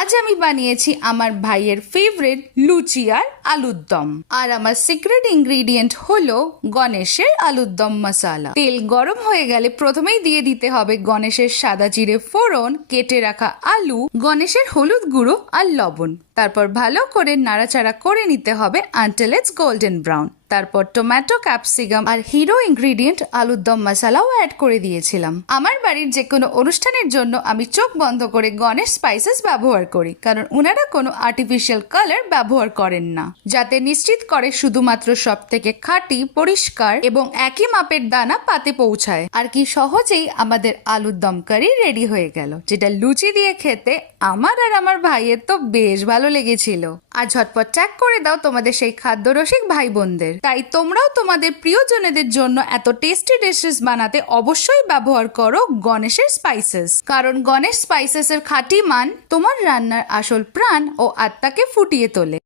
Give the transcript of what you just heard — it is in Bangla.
আজ আমি বানিয়েছি আমার ভাইয়ের ফেভারিট লুচি আর আলুর দম। আর আমার সিক্রেট ইনগ্রেডিয়েন্ট হলো গণেশের আলুর দম মশলা। তেল গরম হয়ে গেলে প্রথমেই দিয়ে দিতে হবে গণেশের সাদা জিরে ফোড়ন, কেটে রাখা আলু, গণেশের হলুদ গুঁড়ো আর লবণ। তারপর ভালো করে নাড়াচাড়া করে নিতে হবে আনটিল ইটস গোল্ডেন ব্রাউন। তারপর টমেটো, ক্যাপসিকাম আর হিরো ইনগ্রেডিয়েন্ট আলুর দম মশলাও অ্যাড করে দিয়েছিলাম। আমার বাড়ির যে কোনো অনুষ্ঠানের জন্য আমি চোখ বন্ধ করে গণেশ স্পাইসেস ব্যবহার করি, কারণ ওনারা কোনো আর্টিফিশিয়াল কালার ব্যবহার করেন না, যাতে নিশ্চিত করে শুধুমাত্র সব থেকে খাঁটি, পরিষ্কার এবং একই মাপের দানা পাতে পৌঁছায়। আর কি সহজেই আমাদের আলুর দম কারি রেডি হয়ে গেল, যেটা লুচি দিয়ে খেতে আমার আর আমার ভাইয়ের তো বেশ ভালো লেগেছিল। আর ঝটপট ট্যাগ করে দাও তোমাদের সেই খাদ্যরসিক ভাই বোনদের। তাই তোমরাও তোমাদের প্রিয়জনেদের জন্য এত টেস্টি ডিশেস বানাতে অবশ্যই ব্যবহার করো গণেশের স্পাইসেস, কারণ গণেশ স্পাইসেস এর খাঁটি মান তোমার রান্নার আসল প্রাণ ও আত্মাকে ফুটিয়ে তোলে।